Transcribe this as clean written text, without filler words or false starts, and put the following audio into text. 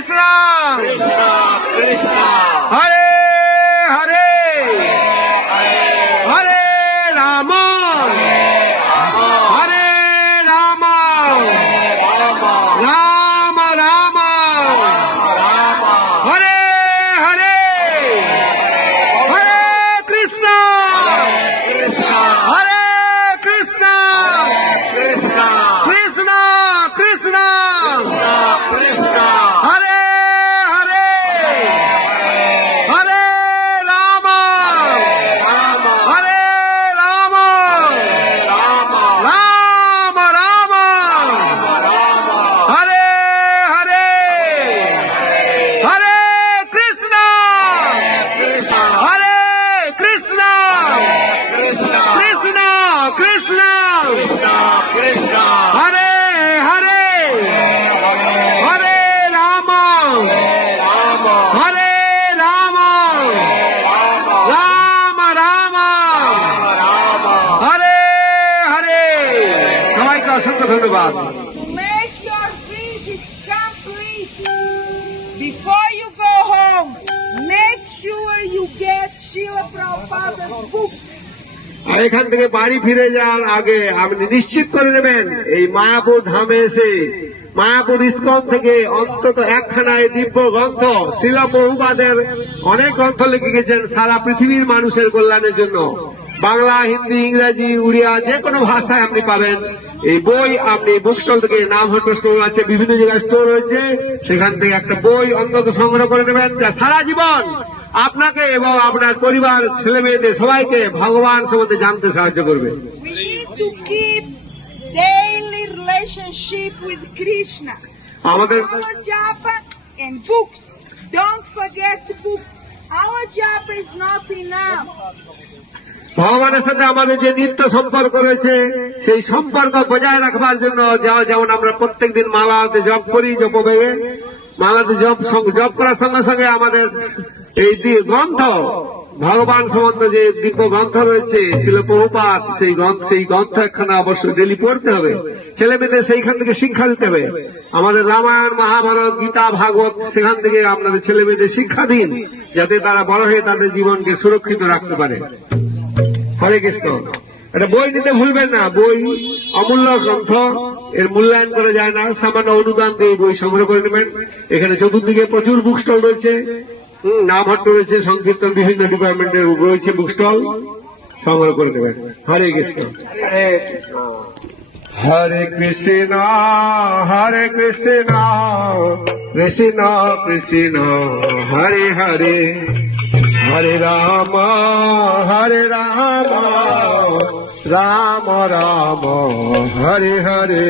কৃষ্ণ হরে হরে হরে রাম হরে রাম রাম রাম হরে হরে হরে কৃষ্ণ হরে কৃষ্ণ কৃষ্ণ কৃষ্ণ হরে হরে হরে রাম হরে রাম রাম রাম হরে হরে হরে কৃষ্ণ হরে কৃষ্ণ কৃষ্ণ কৃষ্ণ হরে হরে হরে রাম হরে রাম রাম রাম হরে হরে সবাইকে অসংখ্য ধন্যবাদ। Make your visit complete. Before you go home, make sure you get Srila Prabhupada's books. আর এখান থেকে বাড়ি ফিরে যাওয়ার আগে আপনি নিশ্চিত করে নেবেন এই মায়াপুর ধামে এসে মায়াপুর ইস্কন থেকে অন্তত একখানা এই দিব্য গ্রন্থ শ্রীল প্রভুপাদের অনেক গ্রন্থ লিখে গেছেন সারা পৃথিবীর মানুষের কল্যাণের জন্য। বাংলা, হিন্দি, ইংরেজি, উড়িয়া যে কোনো ভাষায় আপনি পাবেন এই বই। আপনি বুক স্টল থেকে নামহট্ট স্টোর আছে, বিভিন্ন জায়গায় স্টোর রয়েছে, সেখান থেকে একটা বই অন্তত সংগ্রহ করে নেবেন যা সারা জীবন আপনাকে এবং আপনার পরিবার, ছেলে মেয়েদের সবাইকে ভগবান সম্বন্ধে জানতে সাহায্য করবে। We need to keep daily relationship with Krishna. আমাদের Our japa and books. Don't forget the books. Our japa is not enough. ভগবানের সাথে আমাদের যে নিত্য সম্পর্ক রয়েছে সেই সম্পর্ক বজায় রাখবার জন্য যেমন আমরা প্রত্যেকদিন মালাতে জপ করি, জপবেগে মালাতে জপ করার সঙ্গে সঙ্গে আমাদের এই গ্রন্থ ভগবান সম্বন্ধে যে দিব্য গ্রন্থ রয়েছে শ্রীল প্রভুপাদ, সেই গ্রন্থ একখানা অবশ্যই ডেলি পড়তে হবে। ছেলে মেয়েদের সেইখান থেকে শিক্ষা দিতে হবে। আমাদের রামায়ণ, মহাভারত, গীতা, ভাগবত সেখান থেকে আপনাদের ছেলে মেয়েদের শিক্ষা দিন, যাতে তারা বড় হয়ে তাদের জীবনকে সুরক্ষিত রাখতে পারে। হরে কৃষ্ণ। একটা বই নিতে ভুলবেন না, বই অমূল্য গ্রন্থ, এর মূল্যায়ন করা যায় না। সামান্য অনুদান দিয়ে বই সংগ্রহ করে নেবেন। এখানে চতুর্দিকে প্রচুর বুক স্টল রয়েছে, নামহট্ট রয়েছে, সংকীর্তন, বিভিন্ন ডিপার্টমেন্টের রয়েছে বুক স্টল, সংগ্রহ করে নেবেন। হরে কৃষ্ণ। হরে কৃষ্ণ হরে কৃষ্ণ কৃষ্ণ কৃষ্ণ হরে হরে হরে রাম রাম রাম হরে হরে।